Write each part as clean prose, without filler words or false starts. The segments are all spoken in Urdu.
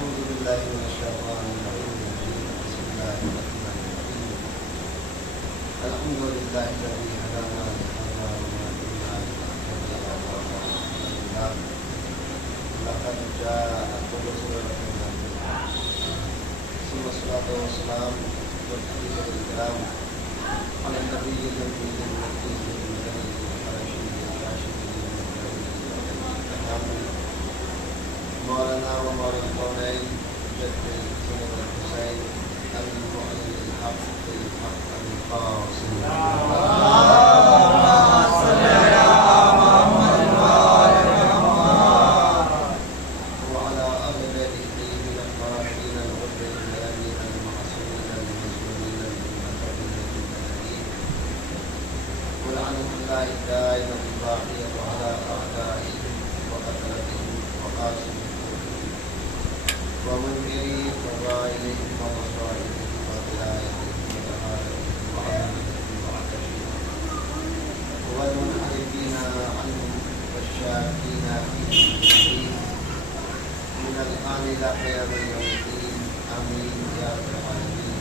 أعوذ بالله من الشيطان الرجيم. بسم الله الرحمن الرحيم. الحمد لله الذي هدانا لهذا وما كنا لنهتدي لولا أن هدانا الله. لقد جاءت رسل ربنا بالحق. ثم الصلاة والسلام والحديث الكرام على النبي الذي المكي المدني الحبشي الراشدي مولانا ومولانا القرنين جد سيدنا الحسين المعلن الحق بالحق القاسم. صل على محمد وعلى آل بيته من الطاهرين الغر الميامين المعصومين المسلمين المكرمين ولعنة الله الدائمة الباقية على أعدائهم وقتلتهم وقاسمهم ومنكرين وضائلهم ومصائبهم وبلايتهم وجهالتهم وعلمتهم وعتشهم والمنحرفين عنهم والشاكين فيهم من الآن إلى قيام يوم الدين. آمين يا رب العالمين.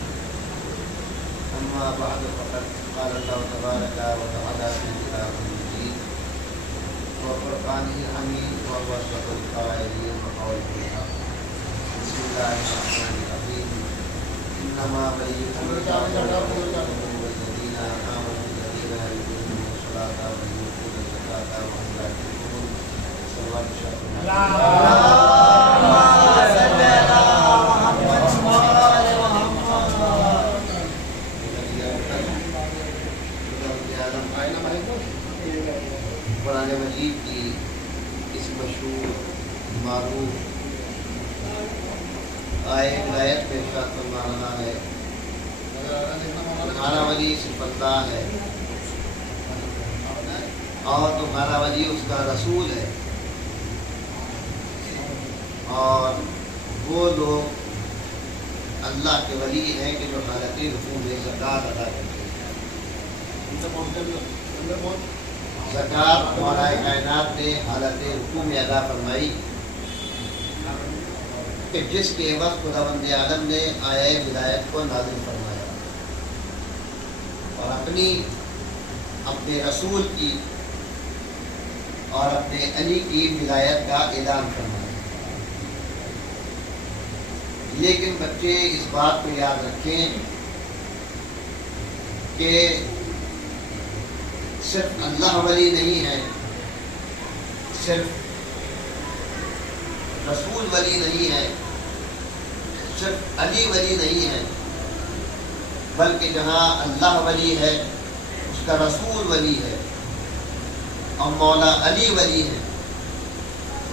أما بعد فقد قال الله تبارك وتعالى في كتابه المجيد وفرقانه الحميد وهو أصدق القائلين وقوله الحق. بسم الله الرحمن الرحيم. إنما بينكم والذين آمنوا الذين يقيمون الصلاة ويؤتون الزكاة وهم راكعون. صلى الله عليه وسلم. قرآن مجید کی اس مشہور معروف آیت میں ارشاد فرما رہا ہے تمہارا ولی صرف اللہ ہے اور تمہارا ولی اس کا رسول ہے اور وہ لوگ اللہ کے ولی ہیں کہ جو حالت رکوع میں زکوٰۃ ادا کرتے ہیں. زکوٰۃ مولا کائنات نے حالت رکوع میں ادا فرمائی کہ جس کے وقت خداوند عالم نے آیہ ہدایت کو نازل فرمایا اور اپنے رسول کی اور اپنے علی کی ولایت کا اعلان فرمایا. لیکن بچے اس بات کو یاد رکھیں کہ صرف اللہ ولی نہیں ہے، صرف رسول ولی نہیں ہے، صرف علی ولی نہیں ہے، بلکہ جہاں اللہ ولی ہے اس کا رسول ولی ہے اور مولا علی ولی ہے.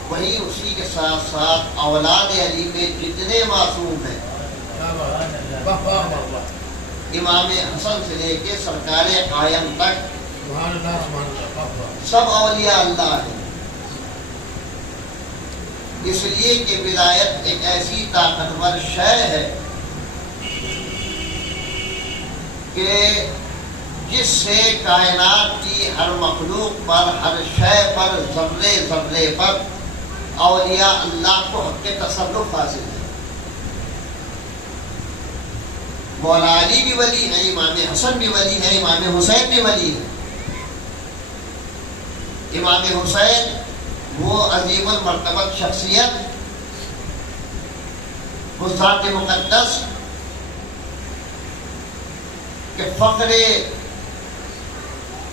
وہیں اسی کے ساتھ ساتھ اولاد علی میں جتنے معصوم ہیں امام حسن سے لے کے سرکار قائم تک سب اولیاء اللہ ہیں. اس لیے کہ ولایت ایک ایسی طاقتور شے ہے کہ جس سے کائنات کی ہر مخلوق پر، ہر شے پر، ذرے ذرے پر اولیاء اللہ کو حق کے تصرف حاصل ہے. مولا علی بھی ولی ہے، امام حسن بھی ولی ہے، امام حسین بھی ولی ہے. امام حسین وہ عظیم المرتبت شخصیت، وہ ذات مقدس کہ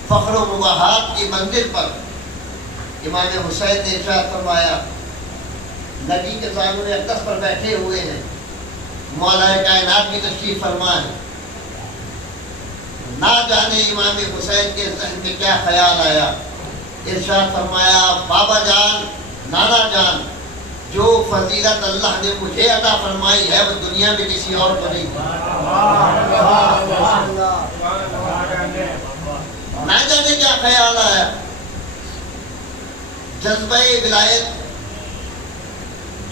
فخر و مباحات کی منزل پر امام حسین نے ارشاد فرمایا نبی کے زانون اقدس پر بیٹھے ہوئے ہیں، مولا کائنات کی تشریف فرما ہے. نہ جانے امام حسین کے ذہن میں کیا خیال آیا، ارشاد فرمایا بابا جان، نانا جان، جو فضیلت اللہ نے مجھے عطا فرمائی ہے وہ دنیا میں کسی اور کو نہیں. نہ جانے کیا خیال آیا، جذبہ ولایت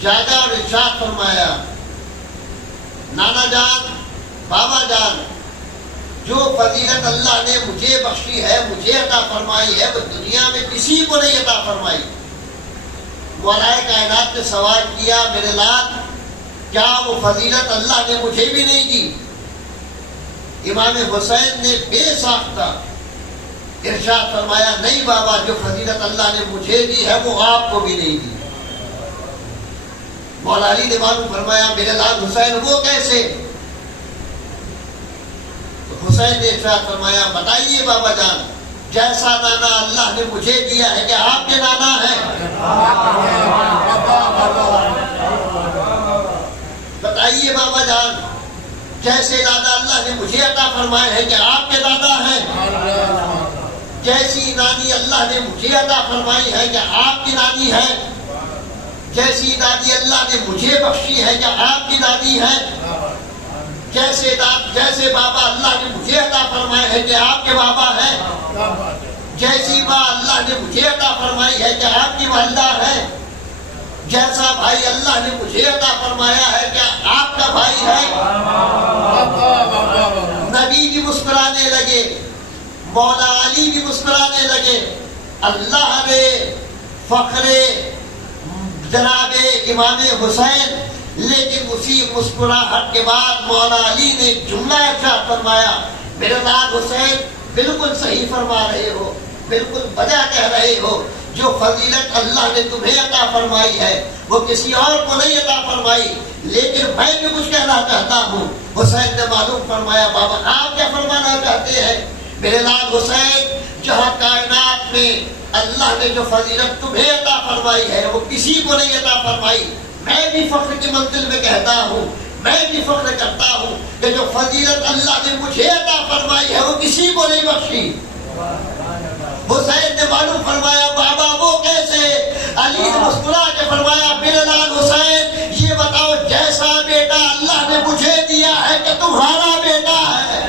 جاگا اور ارشاد فرمایا نانا جان، بابا جان، جو فضیلت اللہ نے مجھے بخشی ہے، مجھے عطا فرمائی ہے، وہ دنیا میں کسی کو نہیں عطا فرمائی. مولا کائنات نے سوال کیا میرے لال کیا وہ فضیلت اللہ نے مجھے بھی نہیں دی؟ امام حسین نے بے ساختہ ارشاد فرمایا نہیں بابا، جو فضیلت اللہ نے مجھے دی ہے وہ آپ کو بھی نہیں دی۔ مولا علی نے معلوم فرمایا میرے لال حسین وہ کیسے؟ تو حسین نے ارشاد فرمایا بتائیے بابا جان، جیسا نانا اللہ نے مجھے دیا ہے کہ آپ کے نانا ہے؟ بتائیے بابا جان، جیسے دادا اللہ نے مجھے عطا فرمائے ہیں کہ آپ کے دادا ہیں؟ جیسی نانی اللہ نے مجھے عطا فرمائی ہے کہ آپ کی نانی ہے؟ جیسی دادی اللہ نے مجھے بخشی ہے کہ آپ کی دادی ہے؟ جیسے بابا اللہ نے مجھے عطا فرمائے ہے کہ آپ کے بابا ہیں؟ جیسی ماں اللہ نے مجھے عطا فرمائی ہے کہ آپ کی والدہ ہے؟ جیسا بھائی اللہ نے مجھے عطا فرمایا ہے کہ آپ کا بھائی ہے؟ نبی بھی مسکرانے لگے، مولا علی بھی مسکرانے لگے۔ اللہ نے فخر جناب امام حسین، لیکن اسی مسکراہٹ کے بعد مولا علی نے جملہ ارشاد فرمایا میرے لال حسین بالکل صحیح فرما رہے ہو، بالکل بجا کہہ رہے ہو، جو فضیلت اللہ نے تمہیں عطا فرمائی ہے وہ کسی اور کو نہیں عطا فرمائی، لیکن میں بھی کچھ کہنا چاہتا ہوں۔ حسین نے معلوم فرمایا بابا آپ کیا فرمانا چاہتے ہیں؟ میرے لال حسین، جہاں کائنات میں اللہ نے جو فضیلت تمہیں عطا فرمائی ہے وہ کسی کو نہیں عطا فرمائی، میں بھی فخر کی منزل میں کہتا ہوں، میں بھی فخر کرتا ہوں کہ جو فضیلت اللہ نے مجھے عطا فرمائی ہے وہ کسی کو نہیں بخشی۔ حسین نے معلوم فرمایا بابا وہ کیسے؟ علی نے مسکرا کے فرمایا میرے لال حسین یہ بتاؤ، جیسا بیٹا اللہ نے مجھے دیا ہے کہ تمہارا بیٹا ہے؟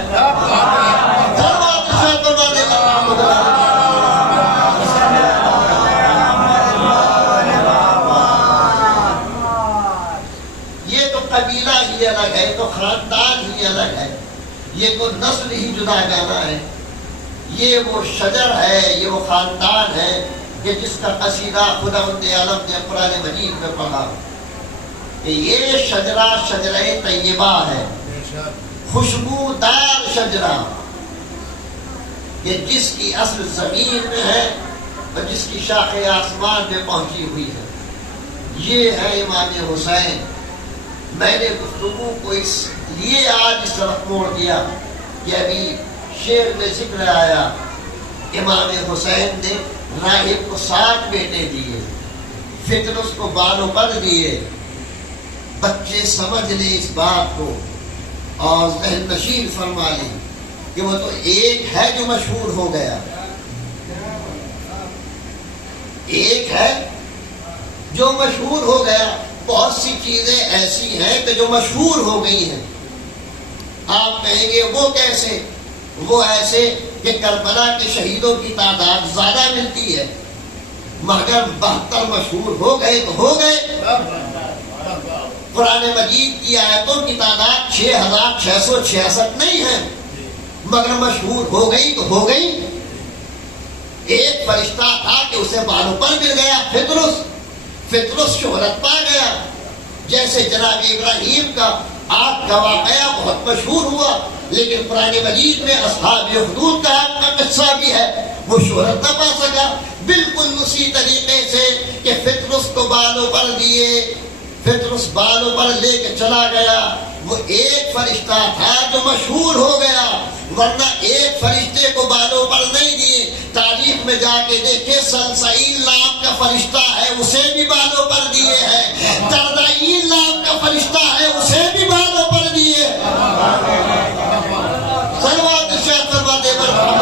یہ تو قبیلہ ہی الگ ہے، تو خاندان ہی الگ ہے، یہ تو نسل ہی جدا جانا ہے۔ یہ وہ شجر ہے، یہ وہ خاندان ہے کہ جس کا قصیدہ خداوند عالم نے قرآن مجید میں پڑھا کہ یہ شجرہ شجرہ طیبہ ہے، خوشبودار شجرہ، کہ جس کی اصل زمین میں ہے اور جس کی شاخیں آسمان میں پہنچی ہوئی ہے۔ یہ ہے امام حسین۔ میں نے گفتگو کو اس لیے آج اس طرف موڑ دیا کہ ابھی شعر میں ذکر آیا امام حسین نے راہب کو 7 بیٹے دیے، فطرس کو بالوں پر دیے۔ بچے سمجھ لیں اس بات کو اور ذہن نشین فرما لیں کہ وہ تو ایک ہے جو مشہور ہو گیا، ایک ہے جو مشہور ہو گیا۔ بہت سی چیزیں ایسی ہیں کہ جو مشہور ہو گئی ہیں۔ آپ کہیں گے وہ کیسے؟ وہ ایسے کہ کربلا کے شہیدوں کی تعداد زیادہ ملتی ہے، مگر 72 مشہور ہو گئے تو ہو گئے۔ قرآن مجید کی آیتوں کی تعداد 6666 نہیں ہے، مگر مشہور ہو گئی تو ہو گئی۔ ایک فرشتہ تھا کہ اسے بالوں پر مل گیا، فطرس شہرت پا گیا، جیسے جناب ابراہیم کا آگ کا واقعہ بہت مشہور ہوا، لیکن قرآن مجید میں اصحاب اخدود کا آگ کا قصہ بھی ہے، وہ شہرت نہ پا سکا۔ بالکل اسی طریقے سے کہ فطرس کو بالوں پر دیے، فطرس بالوں پر لے کے چلا گیا، وہ ایک فرشتہ تھا جو مشہور ہو گیا، ورنہ ایک فرشتے کو بالوں پر نہیں دیے۔ تاریخ میں جا کے دیکھے سلسائیل نام کا فرشتہ ہے، اسے بھی بالوں پر دیے ہیں، تردائیل نام کا فرشتہ ہے، اسے بھی بالوں پر دیے۔ صلوات ارشاد فرما دے محمد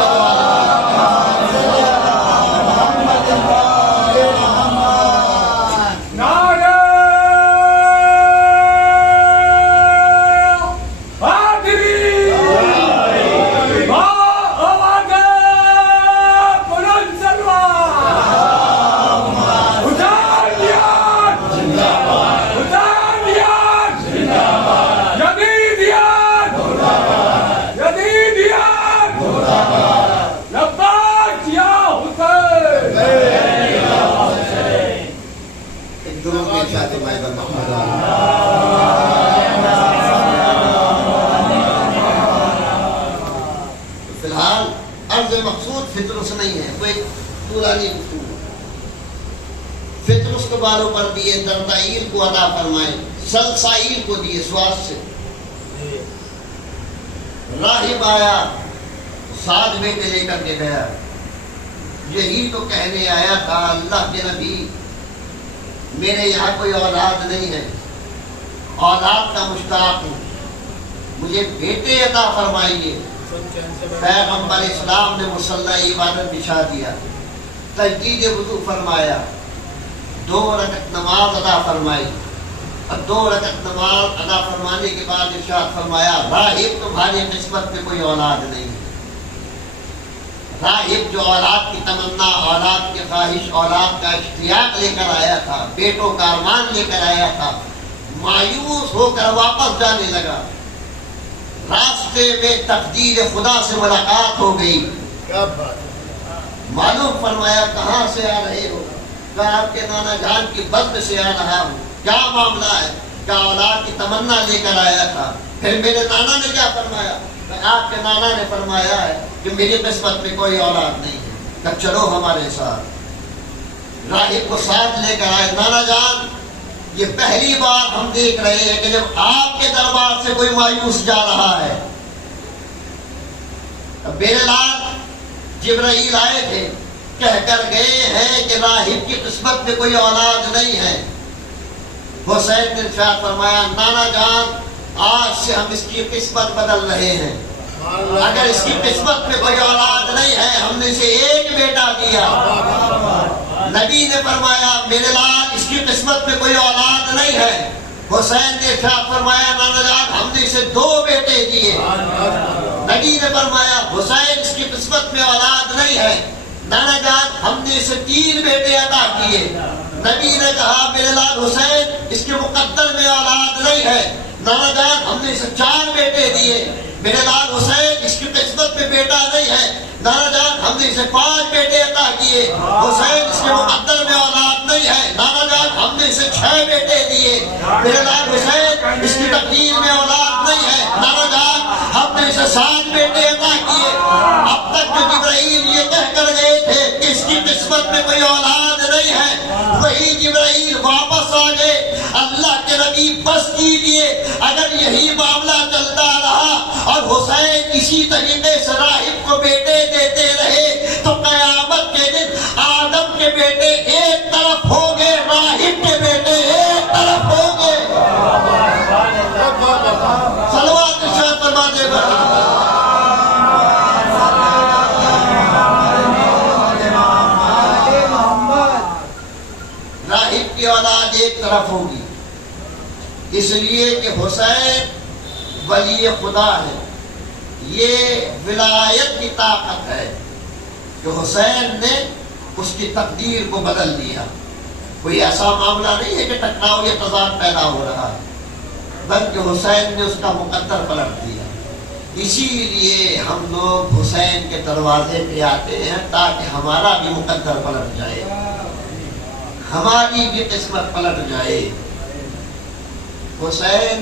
لفظ مقصود فطرس نہیں ہے، کوئی طولانی گفتگو۔ فطرس کے بالوں پر دیے، دردائیل کو عطا فرمائے، سلسائیل کو دیے سواس سے۔ راہب آیا، 7 بیٹے لے کر کے گیا، یہی تو کہنے آیا تھا اللہ کے نبی میرے یہاں کوئی اولاد نہیں ہے، اولاد کا مشتاق ہوں، مجھے بیٹے عطا فرمائیے۔ پیغمبر اسلام نے مصلی عبادت بچھا دیا، تجدید وضو فرمایا، 2 رکعت نماز ادا فرمائی، اور 2 رکعت نماز ادا فرمانے کے بعد ارشاد فرمایا راہب تمہاری قسمت میں کوئی اولاد نہیں ہے۔ راہب جو اولاد کی تمنا، اولاد کی خواہش، اولاد کا اشتیاق لے کر آیا تھا، بیٹوں کا ارمان لے کر آیا تھا، مایوس ہو کر واپس جانے لگا۔ راستے میں تقدیر خدا سے ملاقات ہو گئی۔ کیا بات، معلوم فرمایا کہاں سے آ رہے ہو؟ کہا آپ کے نانا جان کی بزم سے آ رہا ہوں۔ کیا معاملہ ہے؟ کیا اولاد کی تمنا لے کر آیا تھا؟ پھر میرے نانا نے کیا فرمایا؟ آپ کے نانا نے فرمایا ہے کہ میری قسمت میں کوئی اولاد نہیں ہے، کہ چلو ہمارے ساتھ۔ راہب کو ساتھ لے کر آئے۔ نانا جان یہ پہلی بار ہم دیکھ رہے ہیں کہ جب آپ کے دربار سے کوئی مایوس جا رہا ہے۔ میرے لال جبرائیل آئے تھے، کہہ کر گئے ہیں کہ راہب کی قسمت میں کوئی اولاد نہیں ہے۔ حسین نے ارشاد فرمایا نانا جان آج سے ہم اس کی قسمت بدل رہے ہیں، اگر اس کی قسمت میں کوئی اولاد نہیں ہے ہم نے اسے ایک بیٹا دیا۔ نبی نے فرمایا میرے لال اس کی قسمت میں کوئی اولاد نہیں ہے۔ حسین نے ارشاد فرمایا نانا جان ہم نے اسے 2 بیٹے دیے۔ نبی نے فرمایا حسین اس کی قسمت میں اولاد نہیں ہے، نانا جان ہم نے اسے 3 بیٹے عطا کیے۔ نبی نے کہا میرے لال حسین اس کے مقدر میں اولاد نہیں ہے، نانا جان ہم نے اسے 4 بیٹے دیے۔ میرے لال حسین اس کی قسمت میں بیٹا نہیں ہے، نانا جان ہم نے اسے 5 بیٹے عطا کیے۔ حسین اس کے مقدر میں اولاد نہیں ہے، نانا جان ہم نے اسے 6 بیٹے دیے۔ میرے لال حسین اس کی تقدیر میں اولاد نہیں ہے، نانا جان ہم نے اسے 7 بیٹے عطا کیے۔ اب تک جو جبرائیل یہ کہہ کر گئے تھے کہ اس کی قسمت میں کوئی اولاد نہیں ہے، وہی جبرائیل واپس آ گئے۔ اللہ کے نبی بس کیجئے، اگر یہی معاملہ چلتا رہا اور حسین اسی طریقے سے راہب کو بیٹے دیتے رہے تو قیامت کے دن آدم کے بیٹے ایک طرف ہوں گے، راہب کے بیٹے ایک طرف ہوں گے۔ صلوات ارشاد فرما دے راہب کی اولاد ایک طرف ہوگی، اس لیے کہ حسین ولی خدا ہے۔ یہ ولایت کی طاقت ہے کہ حسین نے اس کی تقدیر کو بدل دیا۔ کوئی ایسا معاملہ نہیں ہے کہ ٹکراؤ یا تضاد پیدا ہو رہا ہے، بلکہ حسین نے اس کا مقدر پلٹ دیا۔ اسی لیے ہم لوگ حسین کے دروازے پہ آتے ہیں تاکہ ہمارا بھی مقدر پلٹ جائے، ہماری بھی قسمت پلٹ جائے۔ حسین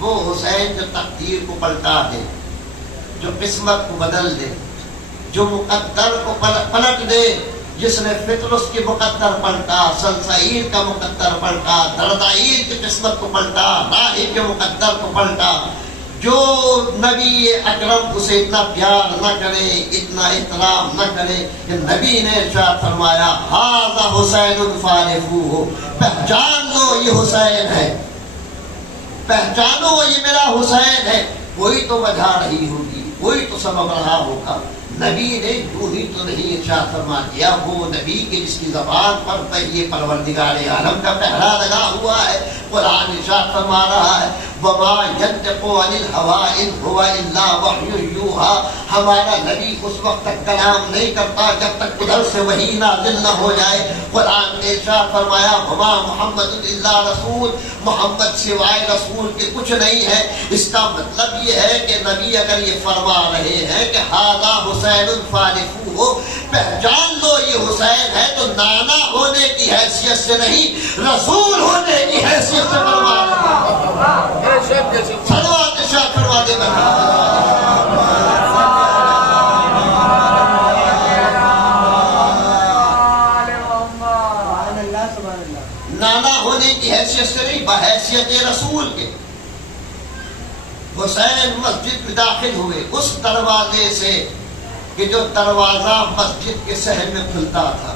وہ حسین جو تقدیر کو پلٹا دے، جو قسمت کو بدل دے، جو مقدر کو پلٹ دے، جس نے فطرس کی مقدر پلٹا، سلسائیل کا مقدر پلٹا، دردائیل کی قسمت کو پلٹا، راہب کے مقدر کو پلٹا۔ جو نبی اکرم اسے اتنا پیار نہ کرے، اتنا احترام نہ کرے، کہ نبی نے ارشاد فرمایا ھذا حسین فارفوہ، پہچان لو یہ حسین ہے، پہچانو یہ میرا حسین ہے۔ کوئی تو وجہ رہی ہوگی، کوئی تو سبب رہا ہوگا۔ نبی نے یوں ہی تو نہیں ارشاد فرما دیا، وہ نبی کے جس کی زبان پر یہ پروردگار عالم کا پہرا لگا ہوا ہے۔ قرآن ارشاد فرما رہا ہے وَمَا يَنْطِقُ عَنِ الْهَوَىٰ إِنْ هُوَ إِلَّا وَحْيٌ يُوحَىٰ، ہمارا نبی اس وقت تک کلام نہیں کرتا جب تک ادھر سے وحی نازل نہ ہو جائے۔ قرآن نے ارشاد فرمایا وَمَا مُحَمَّدٌ إِلَّا رَسُولٌ، محمد سوائے رسول کے کچھ نہیں ہے۔ اس کا مطلب یہ ہے کہ نبی اگر یہ فرما رہے ہیں کہ ھذا حسین فارفوہ، پہچان لو یہ حسین ہے، تو نانا ہونے کی حیثیت سے نہیں، رسول ہونے کی حیثیت سے فرما رہے ہیں۔ صلوات ارشاد فرما دے اللہ سبحان اللہ. نانا ہونے کی حیثیت سے نہیں، بحیثیت رسول کے. حسین مسجد میں داخل ہوئے اس دروازے سے کہ جو دروازہ مسجد کے صحن میں کھلتا تھا.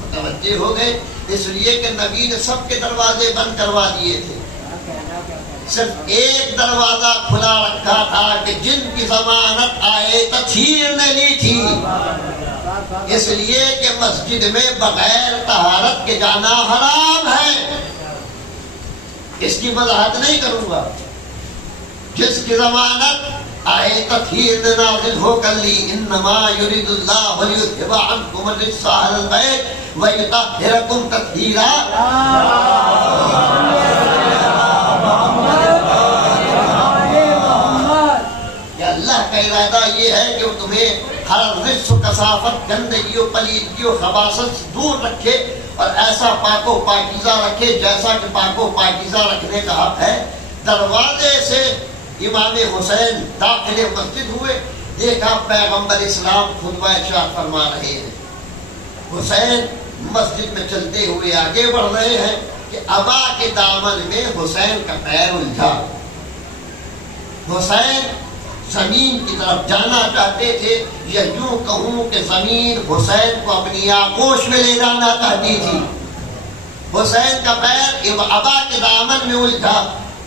متوجہ ہو گئے؟ اس لیے کہ نبی نے سب کے دروازے بند کروا دیے تھے، صرف ایک دروازہ کھلا رکھا تھا کہ جن کی ضمانت آئے تطہیر نے لی تھی. اس لیے کہ مسجد میں بغیر طہارت کے جانا حرام ہے. اس کی وضاحت نہیں کروں گا. جس کی ضمانت آئے تطہیر نے نازل ہو کر لی، انما یرید اللہ لیذھب عنکم الرجس اہل البیت ویطہرکم تطہیرا. اللہ کا ارادہ یہ ہے کہ وہ تمہیں ہر رجس و کثافت، گندگی و پلیدگی و خباثت سے دور رکھے اور ایسا پاک و پاکیزہ رکھے جیسا کہ پاک و پاکیزہ رکھنے کا حق ہے. دروازے سے امام حسین داخل مسجد ہوئے، دیکھا پیغمبر اسلام خطبہ ارشاد فرما رہے ہیں. حسین مسجد میں چلتے ہوئے آگے بڑھ رہے ہیں کہ ابا کے دامن میں حسین کا پیر الجھا. حسین زمین کی طرف جانا چاہتے تھے، یا یوں کہوں کہ زمین حسین کو اپنی آغوش میں لے جانا چاہتی تھی. حسین کا پیر ابا کے دامن میں الجھا.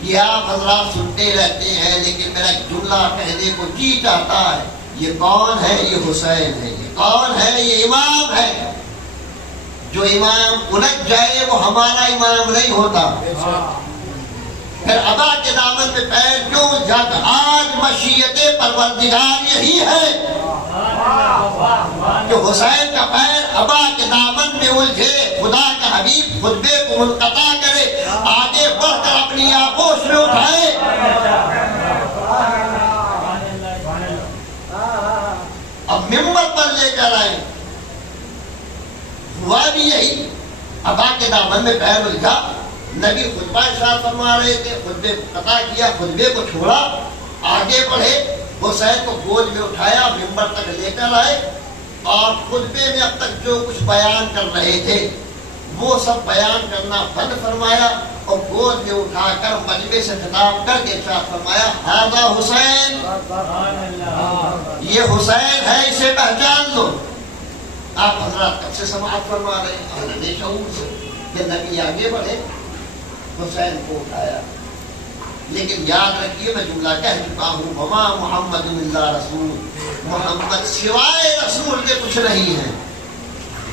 یہ آپ حضرات سنتے رہتے ہیں لیکن میرا جملہ کہنے کو جی چاہتا ہے. یہ کون ہے؟ یہ حسین ہے. یہ کون ہے؟ یہ امام ہے. جو امام الجھ جائے وہ ہمارا امام نہیں ہوتا. پھر ابا کے دامن میں پیر کیوں جگ؟ آج مشیت پروردگار یہی ہے کہ حسین کا پیر ابا کے دامن میں الجھے، خدا کا حبیب خطبے کو منقطع کرے، آگے بڑھ کر اپنی آغوش میں اٹھائے. اب ممبر پر لے کر آئے. ہوا بھی یہی، ابا کے دامن میں پیر الجھا. نبی خطبہ ارشاد فرما رہے تھے، خطبے کو قطع کیا، خطبے کو چھوڑا، آگے بڑھے، حسین کو گود میں اٹھایا، ممبر تک لے کر آئے اور خطبے میں اب تک جو کچھ بیان کر رہے تھے وہ سب بیان کرنا بند فرمایا اور گود میں اٹھا کر مجمع سے خطاب کر کے ارشاد فرمایا، ھذا حسین، یہ حسین ہے، اسے پہچان لو. آپ حضرات کب سے سماعت فرما رہے ہیں؟ اہل شعور سے. کہ نبی آگے بڑھے، حسین کو اٹھایا. لیکن یاد رکھیے میں جملہ کہہ چکا ہوں، وما محمد الا رسول، محمد سوائے رسول کے کچھ نہیں ہے.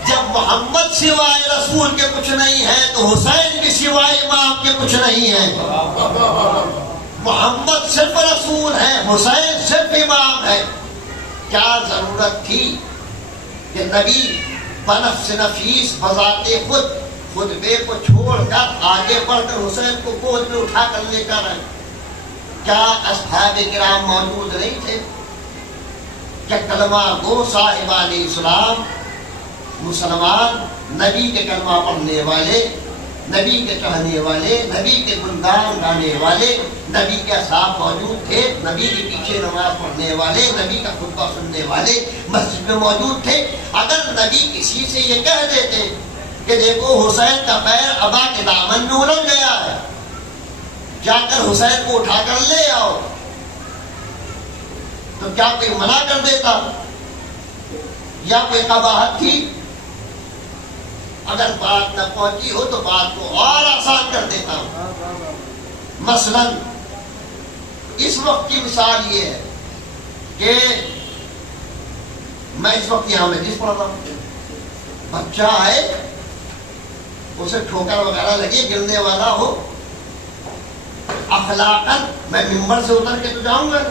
جب محمد سوائے رسول کے کچھ نہیں ہے تو حسین بھی سوائے امام کے کچھ نہیں ہے. محمد صرف رسول ہے، حسین صرف امام ہے. کیا ضرورت تھی کہ نبی بنفس نفیس بذات خود خطبے کو چھوڑ کر آگے بڑھ کر حسین کو گود میں اٹھا کر لے کر آئے؟ کیا اصحاب کرام موجود نہیں تھے؟ کیا کلمہ گو صاحبان اسلام، مسلمان، نبی کے کلمہ پڑھنے والے، نبی کے چاہنے والے، نبی کے گنگان گانے والے، نبی کے اصحاب موجود تھے؟ نبی کے پیچھے نماز پڑھنے والے، نبی کا خطبہ سننے والے مسجد میں موجود تھے. اگر نبی کسی سے یہ کہہ دیتے کہ دیکھو حسین کا پیر ابا کے دامن میں الجھ گیا ہے، جا کر حسین کو اٹھا کر لے آؤ، تو کیا کوئی منع کر دیتا یا کوئی قباحت تھی؟ اگر بات نہ پہنچی ہو تو بات کو اور آسان کر دیتا ہوں. مثلا اس وقت کی مثال یہ ہے کہ میں اس وقت یہاں مجلس پڑھ رہا ہوں، بچہ ہے، اسے ٹھوکر وغیرہ لگے، گرنے والا ہو، اخلاقاً میں ممبر سے اتر کے تو جاؤں گا،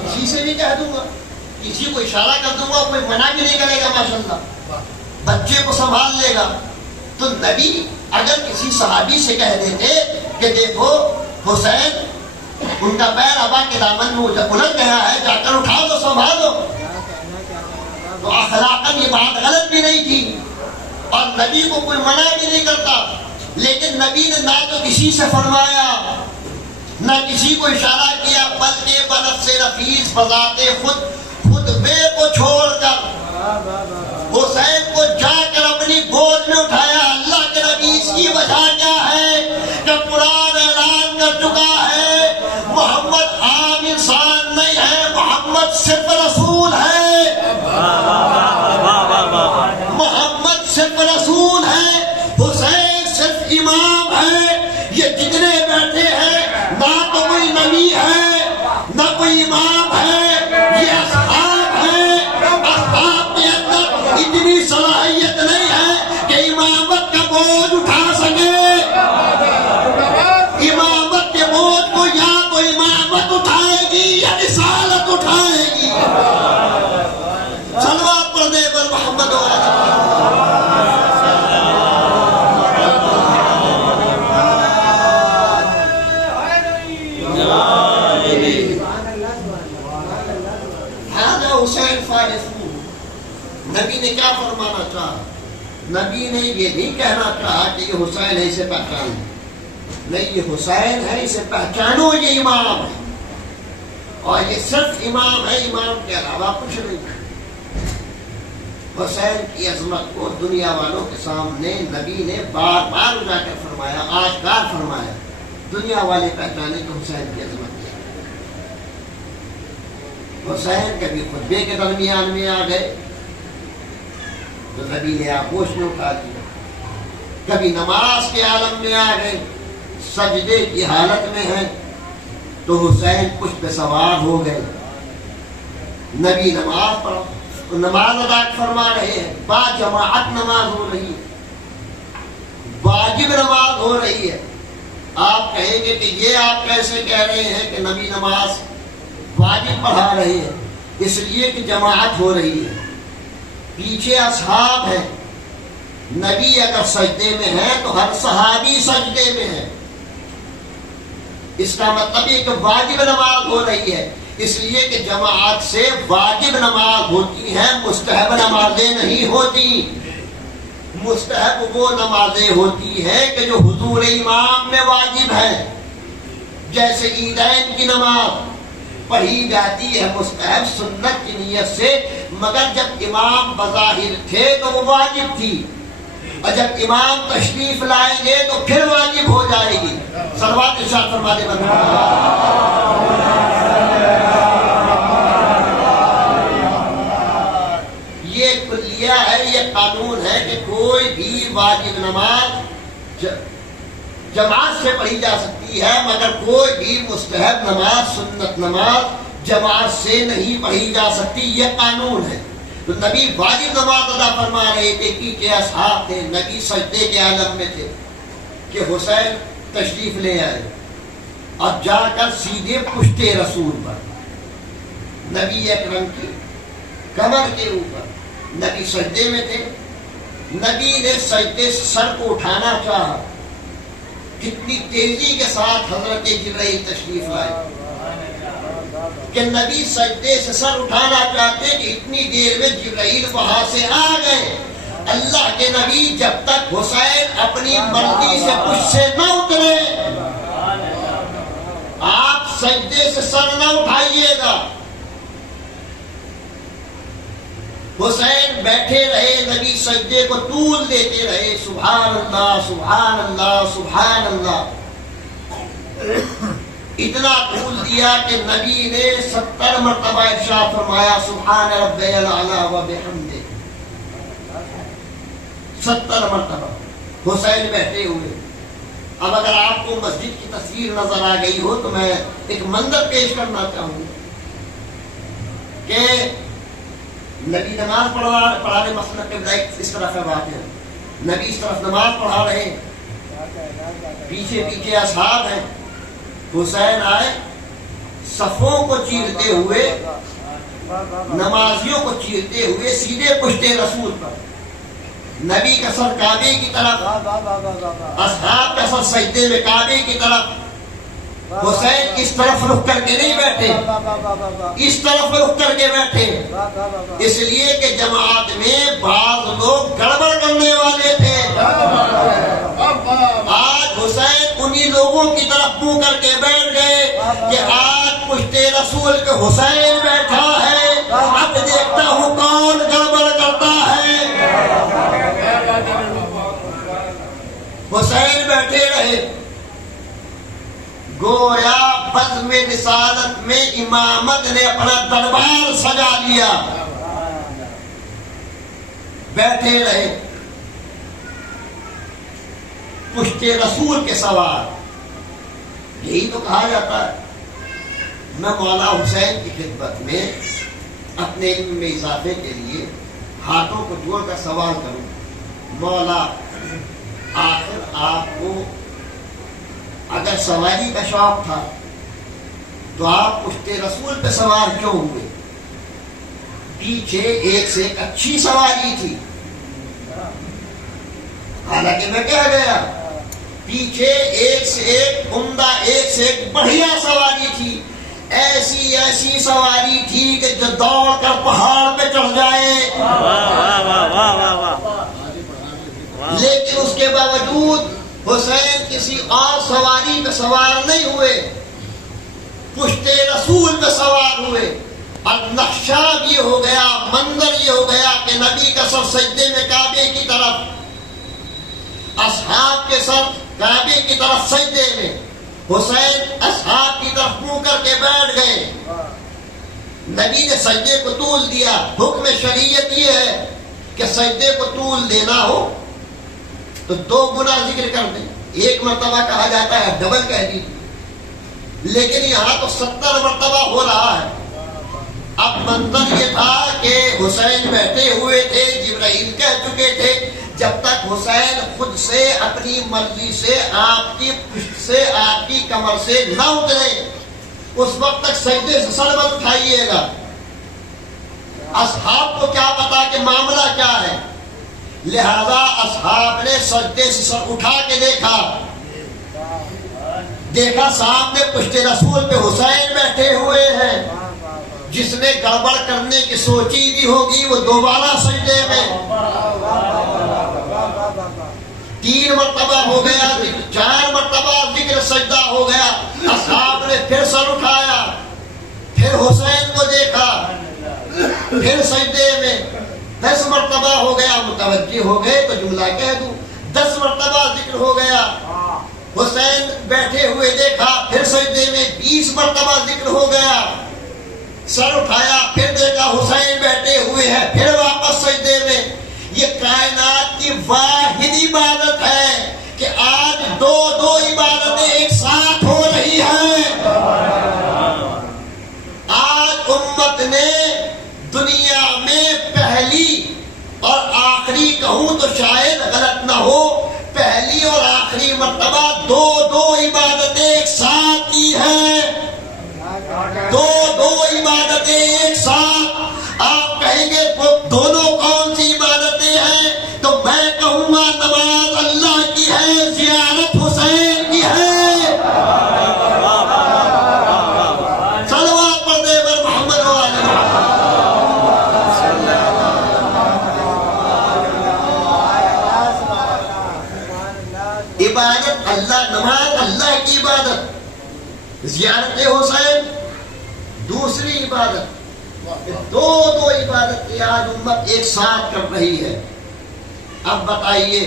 کسی سے بھی کہہ دوں گا، کسی کو اشارہ کر دوں گا، کوئی منع بھی نہیں کرے گا، ماشاءاللہ بچے کو سنبھال لے گا. تو نبی اگر کسی صحابی سے کہہ دیتے کہ دیکھو حسین ان کا پیر ابا کے دامن میں الجھ گیا ہے، جا کر اٹھا دو، سنبھالو، تو اخلاقاً یہ بات غلط بھی نہیں تھی اور نبی کو کوئی منع بھی نہیں کرتا. لیکن نبی نے نہ تو کسی سے فرمایا نہ کسی کو اشارہ کیا، بلکہ بنفس نفیس بذات خود خطبے کو چھوڑ کر حسین کو جا کر اپنی گود میں اٹھایا. اللہ کے نبی اس کی وجہ کیا ہے کہ قرآن اعلان کر چکا ہے محمد عام انسان نہیں ہے, محمد صرف رسول ہے, محمد صرف رسول ہے, حسین صرف امام ہے. یہ جتنے بیٹھے ہیں نہ تو کوئی نبی ہے نہ کوئی امام ہے, یہ اصحاب ہیں. اصحاب کے اندر اتنی صلاحیت نہیں ہے کہ امامت کا بوجھ اٹھا سکے. امامت کے بوجھ کو یا تو امامت اٹھائے گی یا رسالت اٹھائے گی. صلوات پڑھنے پر محمد حسین فارسون. نبی نے کیا فرمانا چاہا؟ نبی نے یہ نہیں کہنا چاہا کہ یہ حسین ہے اسے پہچانو, نہیں, یہ حسین ہے اسے پہچانو, یہ امام ہے اور یہ صرف امام ہے, امام کے علاوہ کچھ نہیں. حسین کی عظمت کو دنیا والوں کے سامنے نبی نے بار بار اجاگر فرمایا, آشکار فرمایا. دنیا والے پہچانے کہ حسین کی عظمت. حسین کبھی خطبے کے درمیان میں آ گئے تو نبی نے آغوش میں اٹھا دیا, کبھی نماز کے عالم میں آ گئے, سجدے کی حالت میں ہیں تو حسین کچھ پہ سوار ہو گئے. نبی نماز پڑھا, نماز ادا فرما رہے ہیں, با جماعت نماز ہو رہی ہے, واجب نماز ہو رہی ہے. آپ کہیں گے کہ یہ آپ کیسے کہہ رہے ہیں کہ نبی نماز واجب پڑھا رہے ہیں؟ اس لیے کہ جماعت ہو رہی ہے, پیچھے اصحاب ہیں. نبی اگر سجدے میں ہے تو ہر صحابی سجدے میں ہے. اس کا مطلب یہ کہ واجب نماز ہو رہی ہے, اس لیے کہ جماعت سے واجب نماز ہوتی ہے, مستحب نمازیں نہیں ہوتی. مستحب وہ نمازیں ہوتی ہیں کہ جو حضور امام میں واجب ہے, جیسے عیدین کی نماز پڑھی جاتی ہے مستحب سنت کی نیت سے, مگر جب امام بظاہر تھے تو وہ واجب تھی, اور جب امام تشریف لائیں گے تو پھر واجب ہو جائے گی. صلوات ارشاد فرما دے بندہ. یہ کلیہ ہے, یہ قانون ہے کہ کوئی بھی واجب نماز جماعت سے پڑھی جا سکتی ہے, مگر کوئی بھی مستحب نماز, سنت نماز جماعت سے نہیں پڑھی جا سکتی. یہ قانون ہے. تو نبی واجب نماز ادا فرما رہے تھے, پیچھے اصحاب تھے, نبی سجدے کے عالم میں تھے کہ حسین تشریف لے آئے, اور جا کر سیدھے پشت رسول پر, نبی اکرم کی کمر کے اوپر. نبی سجدے میں تھے, نبی نے سجدے سے سر کو اٹھانا چاہا, کتنی تیزی کے ساتھ حضرت جبرائیل تشریف لائے کہ نبی سجدے سے سر اٹھانا چاہتے کہ اتنی دیر میں جبرائیل وہاں سے آ گئے. اللہ کے نبی جب تک حسین اپنی مرضی سے کچھ سے نہ اترے آپ سجدے سے سر نہ اٹھائیے گا. حسین بیٹھے رہے, نبی سجدے کو طول دیتے رہے, سبحان اللہ سبحان اللہ سبحان اللہ. اتنا طول دیا کہ نبی نے 70 مرتبہ ارشاد فرمایا سبحان ربی الاعلی و بحمدہ. 70 مرتبہ حسین بیٹھے ہوئے. اب اگر آپ کو مسجد کی تصویر نظر آ گئی ہو تو میں ایک منظر پیش کرنا چاہوں کہ نبی نماز پڑھا رہے, مثلا قبلہ اس طرف ہے بات ہے, نبی اس طرف نماز پڑھا رہے, پیچھے پیچھے اصحاب ہیں. حسین آئے, صفوں کو چیرتے ہوئے, نمازیوں کو چیرتے ہوئے سیدھے پشت رسول پر. نبی کا سر کعبے کی طرف, اصحاب کا سر سجدے میں کعبے کی طرف. حسین اس طرف رخ کر کے نہیں بیٹھے, اس طرف رخ کر کے بیٹھے, اس لیے کہ جماعت میں بعض لوگ گڑبڑ کرنے والے تھے. آج حسین انہی لوگوں کی طرف منہ کر کے بیٹھ گئے کہ آج پشت رسول کے حسین بیٹھا ہے, اب دیکھتا ہوں کون گڑبڑ کرتا ہے. حسین بیٹھے رہے. گویا بزم رسالت میں امامت نے اپنا دربار سجا لیا. بیٹھے رہے پشت رسول کے سوار. یہی تو کہا جاتا ہے. میں مولا حسین کی خدمت میں اپنے علم میں اضافے کے لیے ہاتھوں کو جوڑ کر سوال کروں. مولا آخر آپ کو اگر سواری کا شوق تھا تو آپ پشت رسول پہ سوار کیوں ہوئے؟ پیچھے ایک سے ایک اچھی سواری تھی. حالانکہ میں کہہ گیا پیچھے ایک سے ایک عمدہ، ایک سے ایک بڑھیا سواری تھی. ایسی سواری تھی کہ جو دوڑ کر پہاڑ پہ چڑھ جائے. لیکن اس کے باوجود حسین کسی اور سواری پہ سوار نہیں ہوئے، پشت رسول پہ سوار ہوئے. اور نقشہ بھی ہو گیا، منظر یہ ہو گیا کہ نبی کا سر سجدے میں کعبے کی طرف، اصحاب کے سر کعبے کی طرف سجدے میں. حسین اصحاب کی طرف منہ کر کے بیٹھ گئے. نبی نے سجدے کو طول دیا. حکم شریعت یہ ہے کہ سجدے کو طول دینا ہو تو 2 گنا ذکر کر دیں. 1 مرتبہ کہا جاتا ہے، ڈبل کہہ دیجیے. لیکن یہاں تو 70 مرتبہ ہو رہا ہے. اب منظر یہ تھا کہ حسین بیٹھے ہوئے تھے، جبرائیل کہہ چکے تھے جب تک حسین خود سے اپنی مرضی سے آپ کی پشت سے، آپ کی کمر سے نہ اترے، اس وقت تک سجدے سے سر مت اٹھائیے گا. اصحاب کو کیا پتا کہ معاملہ کیا ہے، لہذا اصحاب نے سجدے سے سر اٹھا کے دیکھا سامنے پشت رسول پہ حسین بیٹھے ہوئے ہیں. جس نے گڑبڑ کرنے کی سوچی بھی ہوگی وہ دوبارہ سجدے میں. 3 مرتبہ ہو گیا، 4 مرتبہ ذکر سجدہ ہو گیا. اصحاب نے پھر سر اٹھایا، پھر حسین کو دیکھا، پھر سجدے میں. 10 مرتبہ ہو گیا. متوجہ ہو گئے تو جملہ کہہ دوں. 10 مرتبہ ذکر ہو گیا. حسین بیٹھے ہوئے دیکھا، پھر سجدے میں. 20 مرتبہ ذکر ہو گیا. سر اٹھایا، پھر دیکھا حسین بیٹھے ہوئے ہیں، پھر واپس سجدے میں. یہ کائنات کی واحد عبادت ہے کہ آج 2 عبادتیں ایک ساتھ ہو رہی ہیں. آج امت نے دنیا میں پہلی اور آخری کہوں تو شاید غلط نہ ہو، پہلی اور آخری مرتبہ 2 عبادتیں ایک ساتھ کی ہیں. 2 عبادتیں ایک ساتھ. آپ کہیں گے دونوں کون سی عبادتیں ہیں؟ تو میں کہوں گا نماز اللہ کی ہے، زیارت حسین کی ہے. صلوات پڑھ دے بر محمد و آل محمد. عبادت اللہ، نماز اللہ کی عبادت، زیارت حسین دوسری عبادت. 2 عبادتیں آج امت ایک ساتھ کر رہی ہے. اب بتائیے،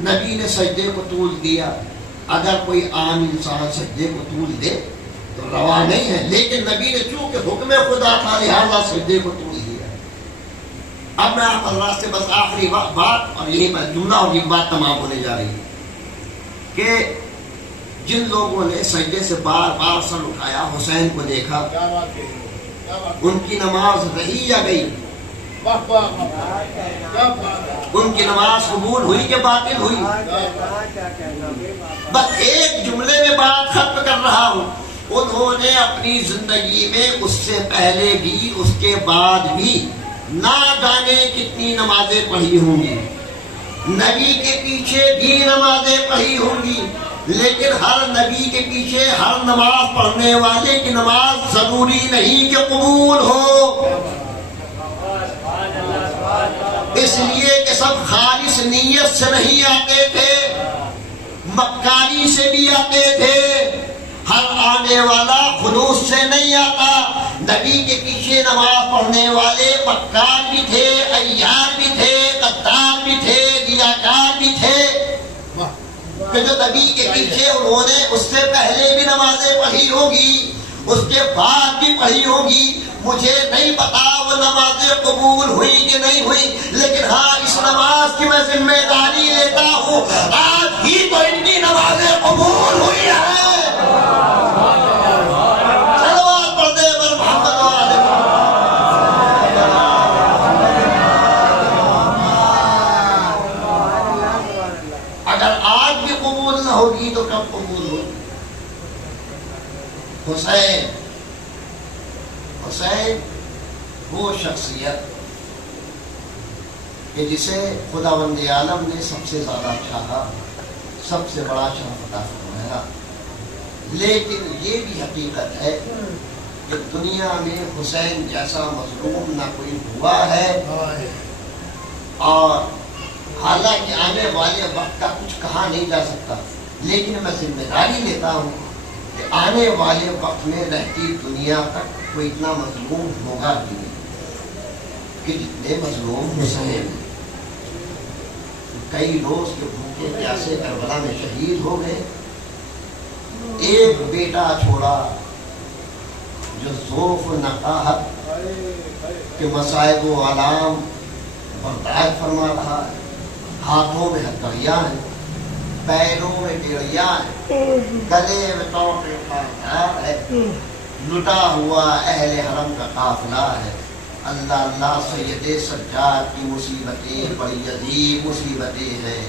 نبی نے سجدے کو طول دیا. اگر کوئی عام انسان سجدے کو طول دے تو روا نہیں ہے، لیکن نبی نے چونکہ حکم خدا تھا لہذا سجدے کو طول دیا. اب میں آپ حضرات سے بس آخری بات، اور یہی جملہ اور یہ بات تمام ہونے جا رہی ہے کہ جن لوگوں نے سجدے سے بار بار سر اٹھایا، حسین کو دیکھا، ان کی نماز رہی یا گئی؟ ان کی نماز قبول ہوئی کہ باطل ہوئی؟ بس ایک جملے میں بات ختم کر رہا ہوں. انہوں نے اپنی زندگی میں اس سے پہلے بھی، اس کے بعد بھی نہ جانے کتنی نمازیں پڑھی ہوں گی، نبی کے پیچھے بھی نمازیں پڑھی ہوں گی. لیکن ہر نبی کے پیچھے ہر نماز پڑھنے والے کی نماز ضروری نہیں کہ قبول ہو. اس لیے کہ سب خالص نیت سے نہیں آتے تھے، مکاری سے بھی آتے تھے. ہر آنے والا خلوص سے نہیں آتا. نبی کے پیچھے نماز پڑھنے والے مکار بھی تھے، عیار بھی تھے، غدار بھی تھے، ریاکار بھی تھے. کہ جو نبی کے پیچھے انہوں نے اس سے پہلے بھی نمازیں پڑھی ہوگی، اس کے بعد بھی پڑھی ہوگی، مجھے نہیں پتا وہ نمازیں قبول ہوئی کہ نہیں ہوئی، لیکن ہاں اس نماز کی میں ذمہ داری لیتا ہوں، آج ہی تو ان کی نمازیں قبول ہوئی ہیں۔ صلوات پڑھ دے بر محمد و آل محمد۔ اگر آج بھی قبول نہ ہوگی تو کب قبول ہوگی؟ حسین وہ شخصیت کہ جسے خداوند عالم نے سب سے زیادہ چاہا، سب سے بڑا شرف عطا فرمایا، لیکن یہ بھی حقیقت ہے کہ دنیا میں حسین جیسا مظلوم نہ کوئی ہوا ہے، اور حالانکہ آنے والے وقت کا کچھ کہا نہیں جا سکتا، لیکن میں ذمہ داری لیتا ہوں کہ آنے والے وقت میں رہتی دنیا تک کوئی اتنا مظلوم ہوگا بھی نہیں کہ جتنے مظلوم حسین، کئی روز کے بھوکے پیاسے کربلا میں شہید ہو گئے، ایک بیٹا چھوڑا جو ذوف و نقاہت کے مصائب و علام برداشت فرما رہا ہے، ہاتھوں میں ہتھیلیاں ہیں، پیروں میں بیڑیاں ہیں، گلے میں توقع خاردار ہے، لٹا ہوا اہل حرم کا قافلہ ہے۔ اللہ اللہ سید سجاد کی مصیبتیں بڑی عظیم مصیبتیں ہیں،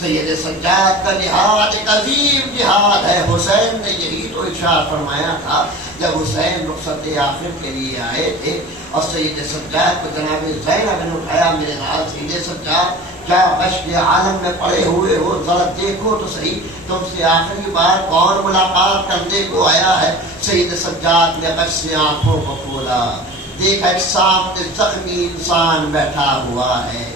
سید سجاد کا جہاد ایک عظیم جہاد ہے۔ حسین نے یہی تو ارشاد فرمایا تھا جب حسین رخصت آخر کے لیے آئے تھے اور سید سجاد کو جناب زینب نے اٹھایا، میرے لال سید سجاد کیا مشق عالم میں پڑے ہوئے ہو، ذرا دیکھو تو صحیح تم سے آخری بار کون ملاقات کرنے کو آیا ہے۔ سید سجاد نے غش سے آنکھوں کو کھولا، دیکھا ایک سامنے زخمی انسان بیٹھا ہوا ہے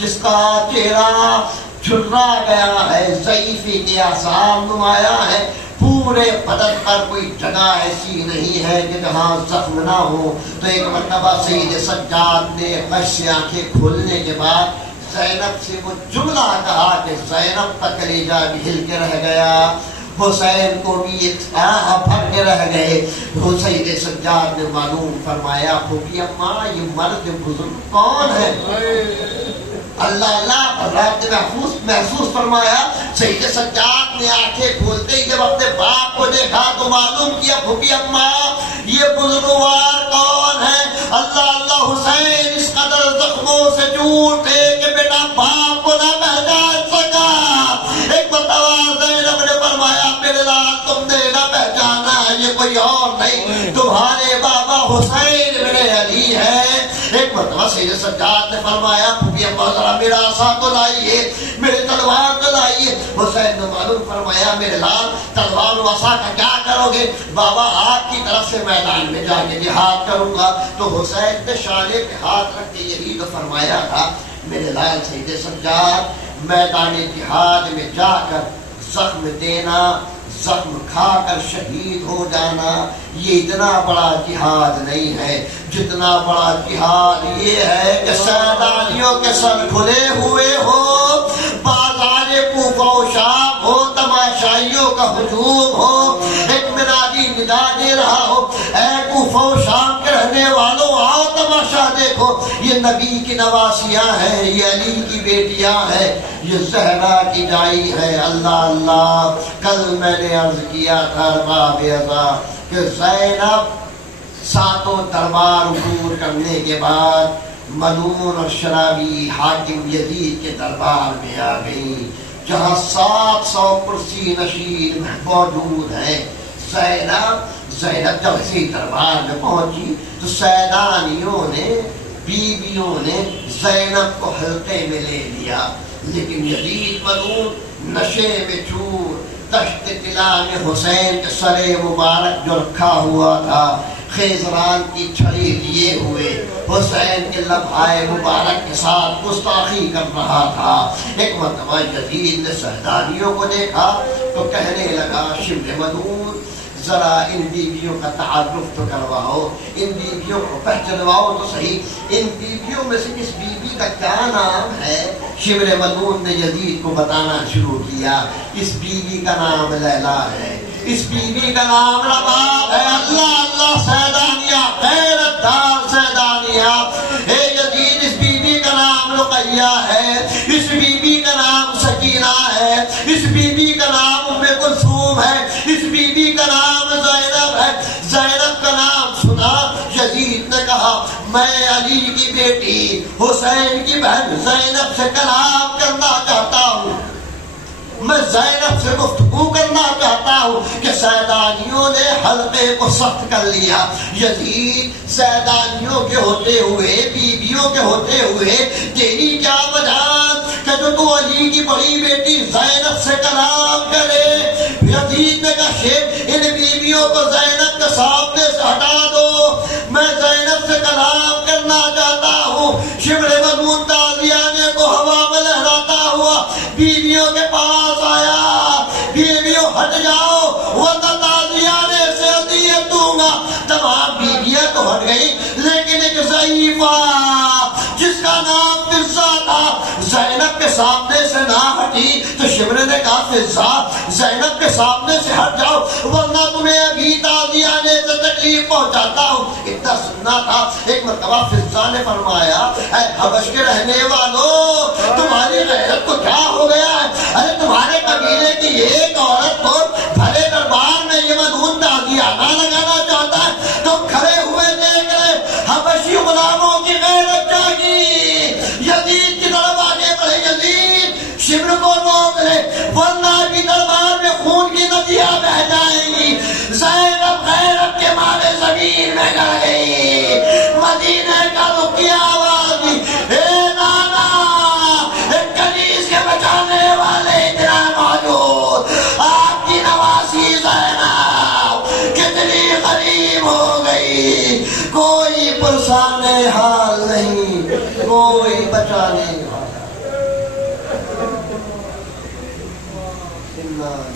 جس کا چہرہ جھرا گیا ہے، ضعیفی کے آثار نمایاں ہے، پورے بدن پر کوئی جگہ ایسی نہیں ہے کہ جہاں زخم نہ ہو۔ تو ایک مرتبہ سید سجاد نے غش سے آنکھیں کھولنے کے بعد زینب سے وہ جملہ کہا کہ زینب کا کلیجہ بھی ہل کے رہ گیا، حسین کو بھی ایک آہ بھر کے رہ گئے۔ سید سجاد نے معلوم فرمایا، پھوپھی اماں یہ مرد بزرگ کون ہے؟ اللہ اللہ رات محسوس فرمایا۔ سید سجاد نے آنکھیں کھولتے ہی جب اپنے باپ کو دیکھا تو معلوم کیا، پھوپھی اماں یہ بزرگوار کون ہے؟ اللہ اللہ حسین اس قدر زخموں سے جھوٹے کہ بیٹا باپ کو نہ پہچان سکا۔ ایک مرتبہ زینب نے فرمایا، میرے لال تم نے نہ پہچانا، یہ کوئی اور نہیں تمہارے بابا حسین میرے علی ہے۔ ایک مرتبہ سید سجاد نے فرمایا، پھوپھی اماں ذرا میرا عصا تو لائیے، میرے تلوار تو لائیے۔ حسین نے معلوم فرمایا، میرے لال تلوار و عصا کا کیا کرو گے؟ بابا آپ کی طرف سے میدان میں جا کے جہاد کروں گا۔ تو حسین نے شانے پہ ہاتھ رکھ کے یہی تو فرمایا تھا، میرے لال سید سجاد میدان جہاد میں جا کر زخم دینا، زخم کھا کر شہید ہو جانا، یہ اتنا بڑا جہاد نہیں ہے جتنا بڑا جہاد یہ ہے کہ سیدانیوں کے سر کھلے ہوئے ہو، بازار کوفہ و شام ہو، تماشائیوں کا ہجوم ہو، ایک منادی ندا دے رہا ہو، اے کوفہ و شام کے رہنے والوں آؤ تماشا دیکھو، یہ نبی کی نواسیاں ہیں، یہ علی کی بیٹیاں ہیں، یہ زہرا کی جائی ہے۔ اللہ اللہ کل میں نے عرض کیا تھا ارباب ازا کہ زینب ساتوں دربار عبور کرنے کے بعد ملعون اور شرابی حاکم یزید کے دربار میں آ گئی، جہاں 700 کرسی نشین موجود ہیں۔ زینب جب اسی دربار میں پہنچی تو سیدانیوں نے، بیویوں نے زینب کو حلقے میں لے لیا، لیکن یزید ملعون نشے میں چور دشت قلعہ میں حسین کے سر مبارک جو رکھا ہوا تھا خیزران کی چھڑی لیے ہوئے حسین کے لبھائے مبارک کے ساتھ گستاخی کر رہا تھا۔ ایک مرتبہ یزید نے سیدانیوں کو دیکھا تو کہنے لگا، شبل ملعون ذرا ان بیویوں کا تعارف تو کرواؤ، ان بیویوں کو پہچنواؤ تو صحیح۔ ان بیویوں میں سے اس بیوی کا کیا نام ہے؟ شبر ملعون نے یزید کو بتانا شروع کیا، اس بیوی کا نام لیلا ہے، اس بیوی کا نام رباب ہے۔ اللہ اللہ سیدانیہ، غیرت دار سیدانیہ۔ اے یزید، اس بیوی کا نام رقیہ ہے، اس بیوی کا نام سکینہ ہے، اس بیوی کا نام ام کلثوم ہے، اس بیوی کا نام زینب ہے۔ زینب کا نام سنا، یزید نے کہا میں علی کی بیٹی حسین کی بہن زینب سے کلام کرنا چاہتا ہوں، میں زینب سے گفتگو کرنا چاہتا ہوں کہ سیدانیوں نے حلقے کو سخت کر لیا۔ یزید، سیدانیوں کے ہوتے ہوئے، بیویوں کے ہوتے ہوئے تیری کیا وجہ کہ جو تو علی کی بڑی بیٹی زینب سے کلام کرے؟ یزید نے کہا شیخ، ان بیویوں کو زینب کے سامنے سے ہٹا دو، میں زینب سے کلام کرنا چاہتا ہوں۔ شبر ملعون تازیانے کو ہوا میں لہراتا ہوا بیویوں کے پاس آیا، بیویوں ہٹ جاؤ ورنہ تازیانے سے اذیت دوں گا۔ تمام بیویاں تو ہٹ گئی، لیکن ایک ضعیفہ جس کا نام فضہ تھا زینب کے سامنے سے نہ ہٹی، تو شبر نے کہا فضہ زینب کے سامنے سے ہٹ جاؤ ورنہ تمہیں ابھی تازیانے سے تکلیف پہنچاتا ہوں۔ اتنا سننا تھا۔ ایک مرتبہ فضہ نے فرمایا اے حبش کے رہنے والوں، تمہاری غیرت کو کیا ہو گیا ہے؟ ارے تمہارے قبیلے کی ایک عورت کو بھرے دربار میں یہ ملعون تازیانہ لگانا چاہتا ہے، تم کھڑے ہوئے دیکھ رہے۔ حبشی غلاموں کی غیرت جاگی، یزید کی طرف آگے بڑھے۔ یزید شبر کو روک لے ورنہ بھی دربار میں خون کی ندیاں بہہ جائیں گی۔ زینب غیرت کے مارے زمین میں گر گئی۔ مدینے کا رخ کیا آواز دی، اے نانا، ایک کنیز کے بچانے والے اتنا موجود، آپ کی نواسی زینب کتنی غریب ہو گئی، کوئی پرسانے حال نہیں، کوئی بچانے حال۔ اللہ